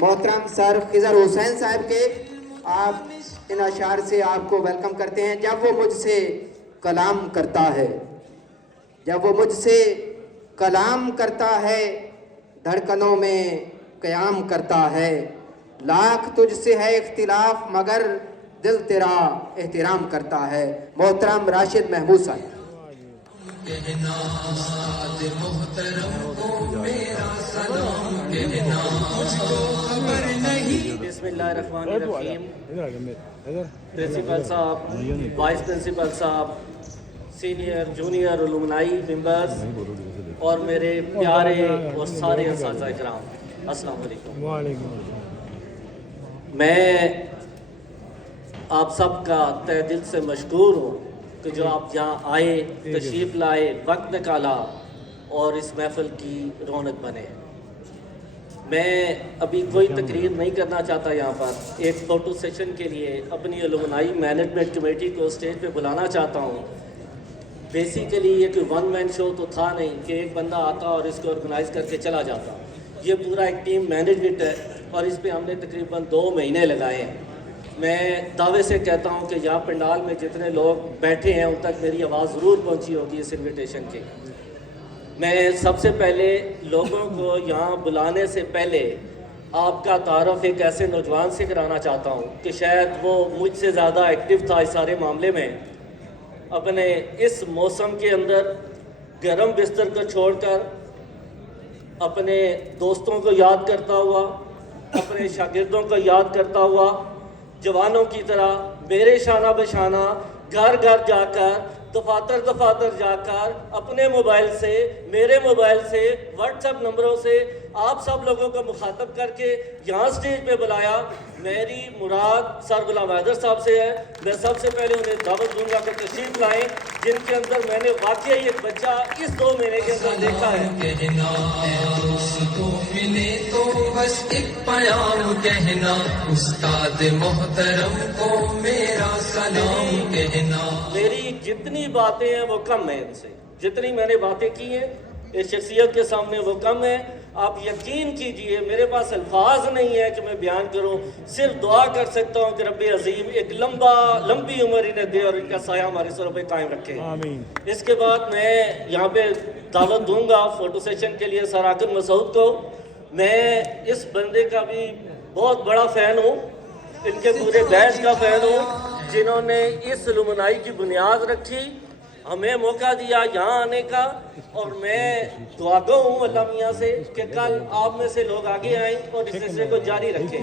محترم سر خضر حسین صاحب کے آپ ان اشعار سے آپ کو ویلکم کرتے ہیں. جب وہ مجھ سے کلام کرتا ہے، جب وہ مجھ سے کلام کرتا ہے، دھڑکنوں میں قیام کرتا ہے. لاکھ تجھ سے ہے اختلاف مگر دل تیرا احترام کرتا ہے. محترم راشد محمود صاحب. کہنا استاد محترم کو میرا سلام کہنا، مجھ کو خبر نہیں. بسم اللہ الرحمن الرحیم. پرنسپل صاحب، وائس پرنسپل صاحب، سینئر جونیئر علومنائی ممبرز اور میرے پیارے اور سارے اساتذہ کرام، السلام علیکم. میں آپ سب کا تہ دل سے مشکور ہوں کہ جو آپ یہاں آئے، تشریف لائے، وقت نکالا اور اس محفل کی رونق بنے. میں ابھی کوئی تقریر نہیں کرنا چاہتا یہاں پر. ایک فوٹو سیشن کے لیے اپنی علومنائی مینجمنٹ کمیٹی کو اسٹیج پہ بلانا چاہتا ہوں. بیسیکلی یہ کوئی ون مین شو تو تھا نہیں کہ ایک بندہ آتا اور اس کو آرگنائز کر کے چلا جاتا. یہ پورا ایک ٹیم مینجمنٹ ہے اور اس پہ ہم نے تقریباً 2 مہینے لگائے ہیں. میں دعوے سے کہتا ہوں کہ یہاں پنڈال میں جتنے لوگ بیٹھے ہیں ان تک میری آواز ضرور پہنچی ہوگی اس انویٹیشن کی. میں سب سے پہلے لوگوں کو یہاں بلانے سے پہلے آپ کا تعارف ایک ایسے نوجوان سے کرانا چاہتا ہوں کہ شاید وہ مجھ سے زیادہ ایکٹیو تھا اس سارے معاملے میں. اپنے اس موسم کے اندر گرم بستر کو چھوڑ کر اپنے دوستوں کو یاد کرتا ہوا، اپنے شاگردوں کو یاد کرتا ہوا، جوانوں کی طرح میرے شانہ بشانہ گھر گھر جا کر، دفاتر دفاتر جا کر، اپنے موبائل سے، میرے موبائل سے، واٹس ایپ نمبروں سے آپ سب لوگوں کو مخاطب کر کے یہاں سٹیج پہ بلایا. میری مراد سر غلام حیدر صاحب سے ہے. میں سب سے پہلے انہیں دعوت دوں گا کہ تشریف لائیں، جن کے اندر میں نے واقعی ایک بچہ اس 2 مہینے کے اندر دیکھا ہے. کہنا دوستوں ملے تو بس ایک پیام کہنا، استاد محترم کو میرا سلام کہنا. میری جتنی باتیں ہیں وہ کم ہیں ان سے، جتنی میں نے باتیں کی ہیں اس شخصیت کے سامنے وہ کم ہیں. آپ یقین کیجئے میرے پاس الفاظ نہیں ہے کہ میں بیان کروں. صرف دعا کر سکتا ہوں کہ رب عظیم ایک لمبی عمر انہیں دے اور ان کا سایہ ہمارے سروں پہ قائم رکھے. اس کے بعد میں یہاں پہ دعوت دوں گا فوٹو سیشن کے لیے سر عاقب مسعود کو. میں اس بندے کا بھی بہت بڑا فین ہوں، ان کے پورے بیچ کا فین ہوں، جنہوں نے اس علومنائی کی بنیاد رکھی، ہمیں موقع دیا یہاں آنے کا. اور میں دعا گو ہوں اللہ میاں سے کہ کل آپ میں سے لوگ آگے آئیں اور اس سلسلے کو جاری رکھیں.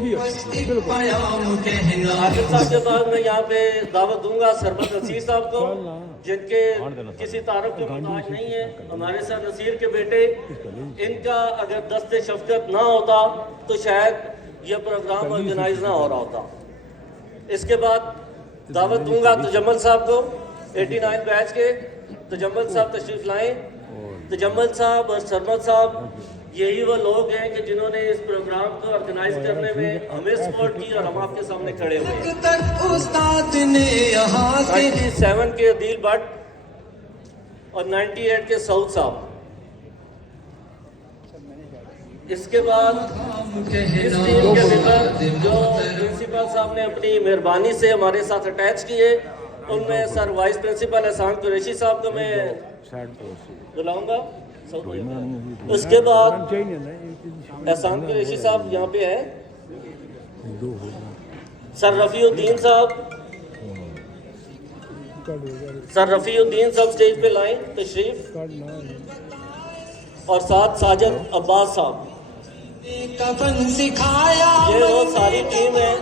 عاقب صاحب کے بعد میں یہاں پہ دعوت دوں گا سربت نصیر صاحب کو، جن کے کسی تعارف کے محتاج نہیں ہے، ہمارے سر نصیر کے بیٹے. ان کا اگر دست شفقت نہ ہوتا تو شاید یہ پروگرام آرگنائز نہ ہو رہا ہوتا. اس کے بعد دعوت دوں گا تجمل صاحب کو، 89 بیچ کے. تجمل صاحب تشریف لائیں. تجمل صاحب اور سرمد صاحب یہی وہ لوگ ہیں کہ جنہوں نے اس پروگرام کو آرگنائز کرنے میں ہمیں سپورٹ کی اور ہم آپ کے سامنے کھڑے ہوئے. استاد نے یہاں سے 97 کے عدیل بٹ اور 98 کے سعود صاحب. اس کے بعد اس ٹیم کے ممبر جو پرنسپل صاحب نے اپنی مہربانی سے ہمارے ساتھ اٹیچ کیے، ان میں سر وائس پرنسپل احسان قریشی صاحب کو میں بلاؤں گا. اس کے بعد احسان قریشی صاحب یہاں پہ ہیں. سر رفیع الدین صاحب، سر رفیع الدین صاحب سٹیج پہ لائیں تشریف، اور ساتھ ساجد عباس صاحب. کفن سکھایا یہ وہ ساری ٹیم ہے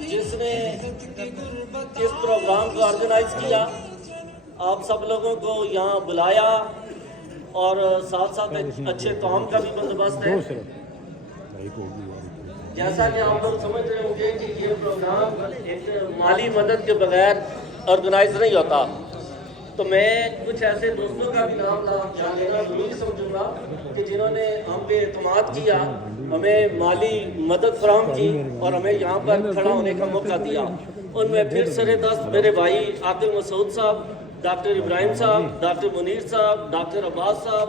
جس نے اس پروگرام کو آرگنائز کیا. آپ سب لوگوں کو یہاں بلایا اور ساتھ ساتھ ایک اچھے کام کا بھی بندوبست ہے. جیسا کہ آپ لوگ سمجھ رہے ہوں گے کہ یہ پروگرام ایک مالی مدد کے بغیر آرگنائز نہیں ہوتا. تو میں کچھ ایسے دوستوں کا بھی نام جان لینا ضروری سمجھوں گا کہ جنہوں نے ہم پہ اعتماد کیا، ہمیں مالی مدد فراہم کی اور ہمیں یہاں پر کھڑا ہونے کا موقع دیا. ان میں پھر سر دست میرے بھائی عاقب مسعود صاحب، ڈاکٹر ابراہیم صاحب، ڈاکٹر منیر صاحب، ڈاکٹر عباس صاحب،